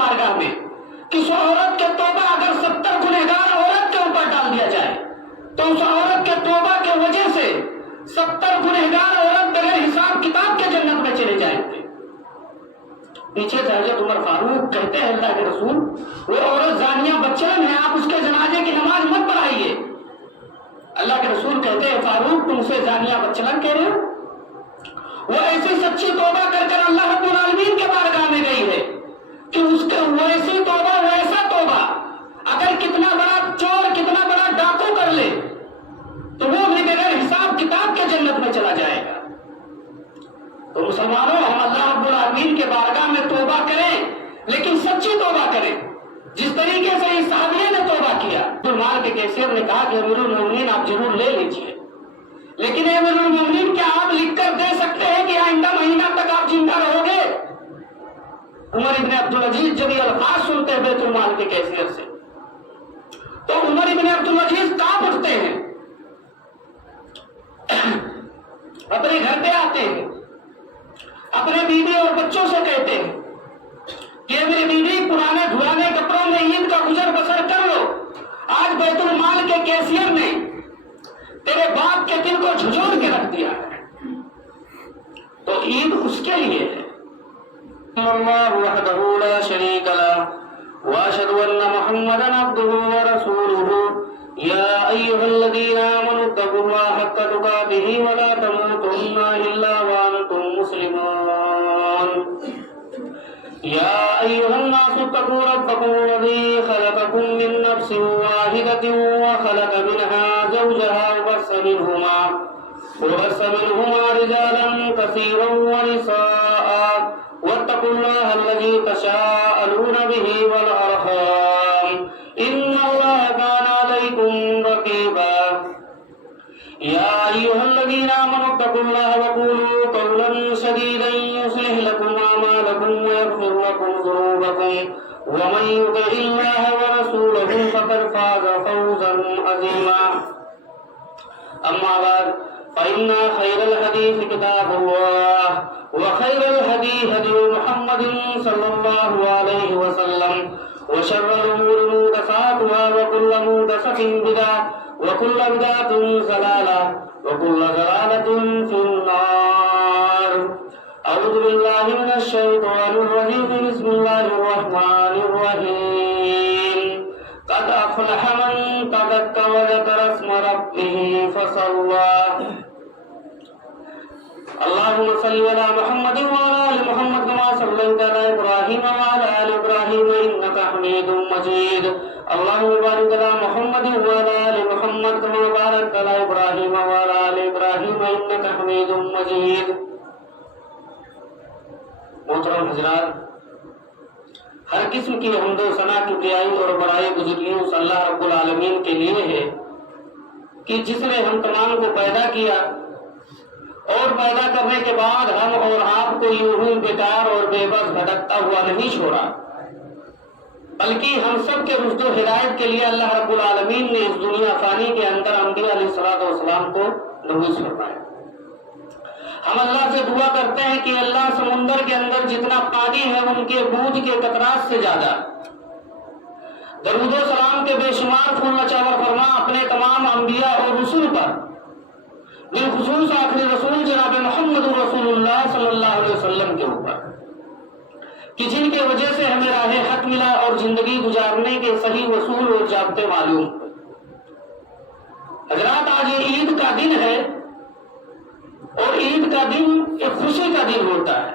بارگاہ میں کہ اس عورت کے توبہ اگر 70 گنہگار عورت کے اوپر ڈال دیا جائے تو اس عورت کے توبہ کے وجہ سے 70 گنہگار عورت بغیر حساب کتاب کے جنت میں چلے جائیں گے۔ پیچھے سے حضرت عمر فاروق کہتے ہیں اللہ کے رسول وہ عورت زانیہ بچن ہے، آپ اس کے جنازے کی نماز مت پڑھائیے۔ اللہ کے رسول کہتے ہیں فاروق تم اسے زانیہ بچن کہہ رہے ہو؟ وہ ایسی سچی توبہ کر کر اللہ رب العالمین کے بارگاہ میں گئی ہے کہ اس کے ویسی توبہ ویسا توبہ اگر کتنا بڑا چور کتنا بڑا ڈاکو کر لے تو وہ بھی بغیر حساب کتاب کے جنت میں چلا جائے گا۔ تو مسلمانوں ہم اللہ رب العالمین کے بارگاہ میں توبہ کریں لیکن سچی توبہ کریں، جس طریقے سے اس صحابی نے توبہ کیا۔ مال کے کیشیئر نے کہا کہ امیر المومنین آپ ضرور لے لیجیے، لیکن امیر المومنین کیا آپ لکھ کر دے سکتے ہیں کہ آئندہ مہینہ تک آپ زندہ رہو گے؟ عمر ابن عبدالعزیز جب یہ الفاظ سنتے ہیں بیت المال کے کیشیئر سے تو عمر ابن عبدالعزیز کانپ اٹھتے ہیں، اپنے گھر پہ آتے ہیں، اپنے بیوی اور بچوں سے کہتے ہیں کہ میری بیوی پرانے دھلانے کپڑوں میں عید کا گزر بسر کر لو، آج بیت المال کے کیشیئر نے تیرے باپ کے دل کو جھنجھوڑ کے رکھ دیا ہے، تو عید اس کے لیے ہے۔ اللہ وحدہ لا شریک لہ واشہد ان محمدا عبدہ ورسولہ یا ایھا الذین آمنوا اتقوا اللہ حق تقاتہ ولا تموتن الا وانتم مسلمون یا ایھا الناس اتقوا ربکم الذی خلقکم من نفس واحدۃ وخلق منها زوجها وبث منهما رجالا كثيرا ونساء واتقوا الله الذي تساءلون به والأرحام إن الله كان عليكم رقيبا يا أيها الذين آمنوا اتقوا الله وقولوا قولا سديدا يصلح لكم أعمالكم ويغفر لكم ذنوبكم ومن يطع الله ورسوله فقد فاز فوزا عظيما أما بعد فإن خير الحديث كتاب الله وخير الهدي هدي محمد صلى الله عليه وسلم وشر الأمور محدثاتها وكل محدثة بدعة وكل بدعة ضلالة وكل ضلالة في النار۔ أعوذ بالله من الشيطان الرجيم بسم الله الرحمن الرحيم قد أفلح من تزكى وذكر اسم ربه فصلى اللهم صل على محمد وعلى آل محمد كما صليت على إبراهيم وعلى آل إبراهيم إنك حميد مجيد اللهم بارك على محمد وعلى آل محمد كما باركت على إبراهيم وعلى آل إبراهيم إنك حميد مجيد۔ محترم حضرات، ہر قسم کی حمد و ثنا کی کبریائی اور بڑائی بزرگی اس اللہ رب العالمین کے لیے ہے کہ جس نے ہم تمام کو پیدا کیا اور پیدا کرنے کے بعد ہم اور آپ کو یوں ہی بیکار اور بے بس بھٹکتا ہوا نہیں چھوڑا، بلکہ ہم سب کے رشد و ہدایت کے لیے اللہ رب العالمین نے اس دنیا فانی کے اندر انبیاء علیہ الصلوۃ والسلام کو نبوت فرمایا۔ ہم اللہ سے دعا کرتے ہیں کہ اللہ سمندر کے اندر جتنا پانی ہے ان کے بوجھ کے قطرات سے زیادہ درود و سلام کے بے شمار پھول نچاور فرما اپنے تمام انبیاء اور رسول پر، بالخصوص آخری رسول جناب محمد رسول اللہ صلی اللہ علیہ وسلم کے اوپر، کہ جن کے وجہ سے ہمیں راہ حق ملا اور زندگی گزارنے کے صحیح اصول اور ضابطے معلوم۔ حضرات، آج یہ عید کا دن ہے اور عید کا دن ایک خوشی کا دن ہوتا ہے۔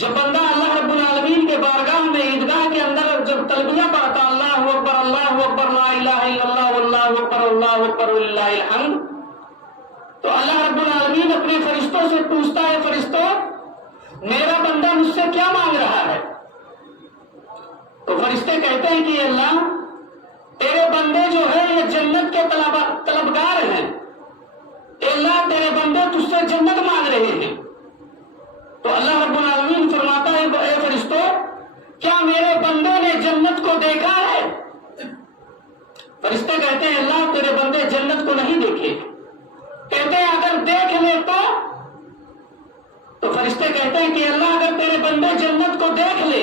جب بندہ اللہ رب العالمین کے بارگاہ میں عیدگاہ کے اندر جب تلبیہ پڑھتا اللہ اکبر لا الہ الا اللہ واللہ اکبر وللہ الحمد، تو اللہ رب العالمین اپنے فرشتوں سے پوچھتا ہے، فرشتوں میرا بندہ مجھ سے کیا مانگ رہا ہے؟ تو فرشتے کہتے ہیں کہ اللہ تیرے بندے جو ہے یہ جنت کے طلبگار ہیں، اللہ تیرے بندے تجھ سے جنت مانگ رہے ہیں۔ تو اللہ رب العالمین فرماتا ہے اے فرشتوں کیا میرے بندے نے جنت کو دیکھا ہے؟ فرشتے کہتے ہیں اللہ تیرے بندے جنت کو نہیں دیکھے۔ کہتے ہیں اگر دیکھ لے تو فرشتے کہتے ہیں کہ اللہ اگر تیرے بندے جنت کو دیکھ لے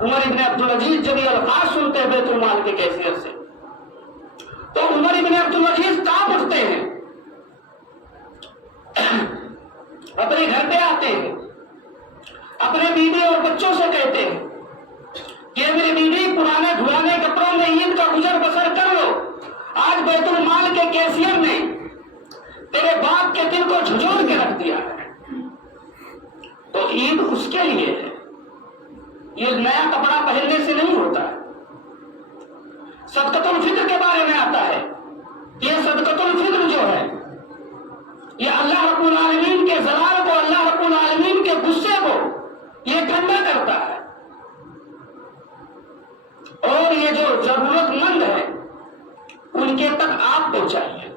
عمر ابن عبدالعزیز جب یہ الفاظ سنتے ہیں بیت المال کی کیفیت سے تو عمر ابن عبدالعزیز کانپ اٹھتے ہیں، اپنے گھر پہ آتے ہیں، اپنے بیوی اور بچوں سے کہتے ہیں کہ میری بیوی پرانے دھلانے کپڑوں میں عید کا گزر بسر کر لو، آج بیت المال کے کیفیت نے تیرے باپ کے دل کو جھنجھوڑ کے رکھ دیا ہے۔ تو عید اس کے لیے ہے، یہ نیا کپڑا پہننے سے نہیں ہوتا ہے۔ صدقۃ الفطر کے بارے میں آتا ہے، یہ صدقۃ الفطر جو ہے یہ اللہ رب العالمین کے زلال کو، اللہ رب العالمین کے غصے کو یہ ٹھنڈا کرتا ہے، اور یہ جو ضرورت مند ہے ان کے تک آپ پہنچائیے۔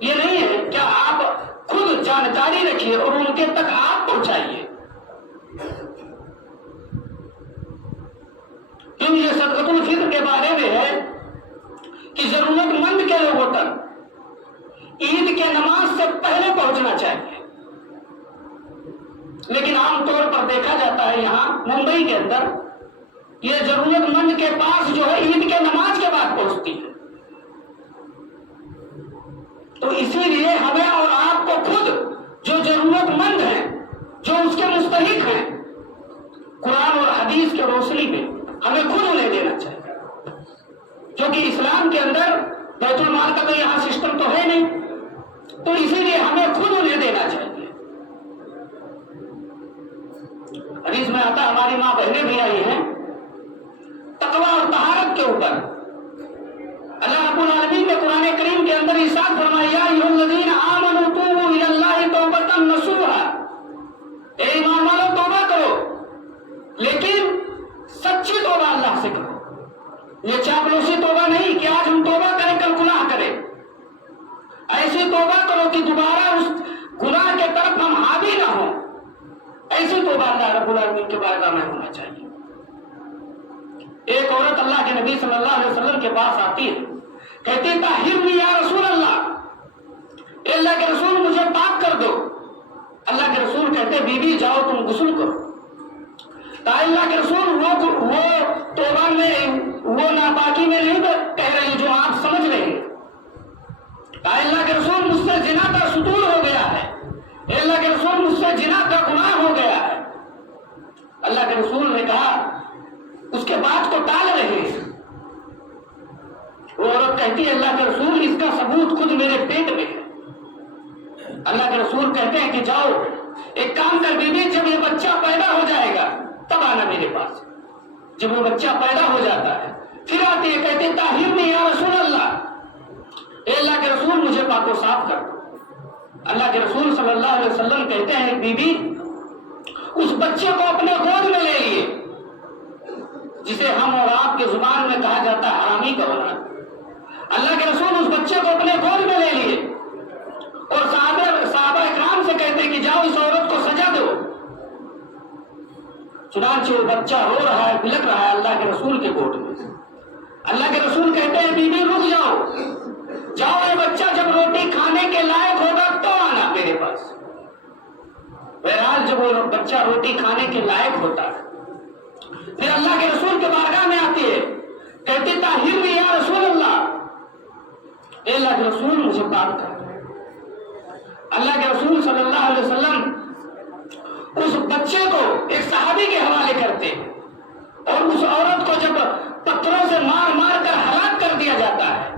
یہ نہیں ہے کہ آپ خود جانکاری رکھیے اور ان کے تک آپ پہنچائیے، کیوں یہ صدقۃ الفطر کے بارے میں ہے کہ ضرورت مند کے لوگوں تک عید کے نماز سے پہلے پہنچنا چاہیے۔ لیکن عام طور پر دیکھا جاتا ہے یہاں ممبئی کے اندر یہ ضرورت مند کے پاس جو ہے عید کے نماز کے بعد پہنچتی ہے۔ تو اسی لیے ہمیں اور آپ کو خود جو ضرورت مند ہیں، جو اس کے مستحق ہیں، قرآن اور حدیث کے روشنی میں ہمیں خود انہیں دینا چاہیے، کیونکہ اسلام کے اندر بیت المال کا تو یہاں سسٹم تو ہے نہیں، تو اسی لیے ہمیں خود انہیں دینا چاہیے۔ حدیث میں آتا ہماری ماں بہنیں بھی آئی ہیں تقوی اور طہارت کے اوپر، اللہ رب العالمین نے قرآن کریم کے اندر ارشاد فرمایا یا ایھا الذین آمنوا توبوا الی اللہ توبۃ نصوحا، اے ایمان والو توبہ کرو، لیکن سچی توبہ اللہ سے کرو، یہ چاپلوسی توبہ نہیں کہ آج ہم توبہ کریں کل گناہ کریں، ایسی توبہ کرو کہ دوبارہ اس گناہ کے طرف ہم حاوی نہ ہوں، ایسی توبہ اللہ رب العالمین کے بارگاہ میں ہونا چاہیے۔ ایک عورت اللہ کے نبی صلی اللہ علیہ وسلم کے پاس آتی ہے، کہتی طہرنی یا رسول اللہ، اے اللہ کے رسول مجھے پاک کر دو۔ اللہ کے رسول کہتے بیوی جاؤ تم غسل کرو۔ تو اللہ کے رسول وہ توبہ میں وہ ناپاکی میں نہیں کہہ رہی جو آپ سمجھ رہے ہیں۔ اللہ کے رسول مجھ سے زنا کا صدور ہو گیا ہے، اللہ کے رسول مجھ سے زنا کا گناہ ہو گیا ہے۔ اللہ کے رسول نے کہا اس کے بات کو ٹال رہے ہیں۔ وہ عورت کہتی ہے اللہ کے رسول اس کا ثبوت خود میرے پیٹ میں ہے۔ اللہ کے رسول کہتے ہیں کہ جاؤ ایک کام کر بیوی، جب یہ بچہ پیدا ہو جائے گا تب آنا میرے پاس۔ جب وہ بچہ پیدا ہو جاتا ہے پھر آتی ہے، کہتے طہرنی یا رسول اللہ، اے اللہ کے رسول مجھے پاک و صاف کر دو۔ اللہ کے رسول صلی اللہ علیہ وسلم کہتے ہیں بی بی اس بچے کو اپنے گود میں لے لیے، جسے ہم اور آپ کے زبان میں کہا جاتا ہے حرامی کا اولاد۔ اللہ کے رسول اس بچے کو اپنے گود میں لے لیے اور صحابہ اکرام سے کہتے ہیں کہ جاؤ اس عورت کو سزا دو۔ چنانچہ وہ بچہ رو رہا ہے، بلک رہا ہے اللہ کے رسول کے گود میں۔ اللہ کے رسول کہتے ہیں بی بی رک جاؤ، جاؤ یہ بچہ جب روٹی کھانے کے لائق ہوگا تو آنا میرے پاس۔ بہرحال جب وہ بچہ روٹی کھانے کے لائق ہوتا ہے پھر اللہ کے رسول کے بارگاہ میں آتی ہے، کہتے طہرنی یا رسول اللہ، اے اللہ کے رسول مجھے پاک کر۔ اللہ کے رسول صلی اللہ علیہ وسلم اس بچے کو ایک صحابی کے حوالے کرتے ہیں، اور اس عورت کو جب پتھروں سے مار مار کر ہلاک کر دیا جاتا ہے،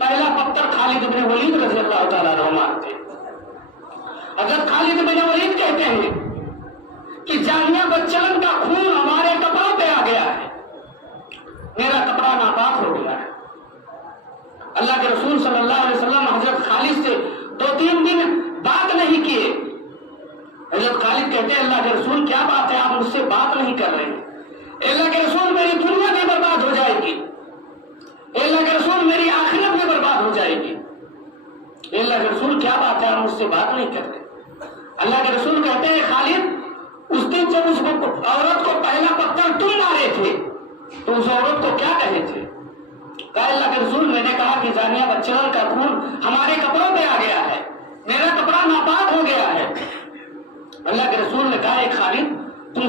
پہلا پتھر خالد بن ولید رضی اللہ تعالیٰ عنہ مارتے۔ حضرت خالد بن ولید کہتے ہیں کہ جانیہ بچلن کا خون ہمارے کپڑوں پہ آ گیا ہے، میرا کپڑا ناپاک ہو گیا ہے۔ اللہ کے رسول صلی اللہ علیہ وسلم حضرت خالد سے 2-3 دن بات نہیں کیے۔ حضرت خالد کہتے ہیں اللہ کے رسول کیا بات ہے، آپ مجھ سے بات نہیں کر رہے ہیں۔ اللہ کے رسول میری دنیا بھی برباد ہو جائے گی، اللہ کے رسول میری آخرت بھی برباد ہو جائے گی۔ اللہ کے رسول کیا بات ہے، آپ مجھ سے بات نہیں کر رہے۔ اللہ کے رسول کہتے ہیں خالد اس دن جب اس عورت کو پہلا پتھر تم مارے تھے تو اس عورت کو کیا کہے تھے؟ کہا اللہ کے رسول میں نے کہا کہ زانیہ بچلن کا خون ہمارے کپڑوں پہ آ گیا ہے، میرا کپڑا ناپاک ہو گیا ہے۔ اللہ کے رسول نے کہا خالد تم